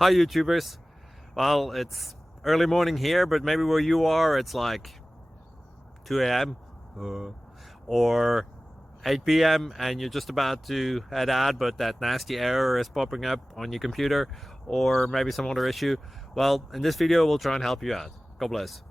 Hi YouTubers. Well, it's early morning here, but maybe where you are it's like 2 a.m. Or 8 p.m. and you're just about to head out, but that nasty error is popping up on your computer, or maybe some other issue. Well, in this video we'll try and help you out. God bless.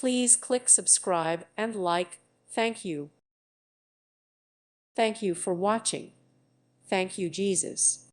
Please click subscribe and like. Thank you. Thank you for watching. Thank you, Jesus.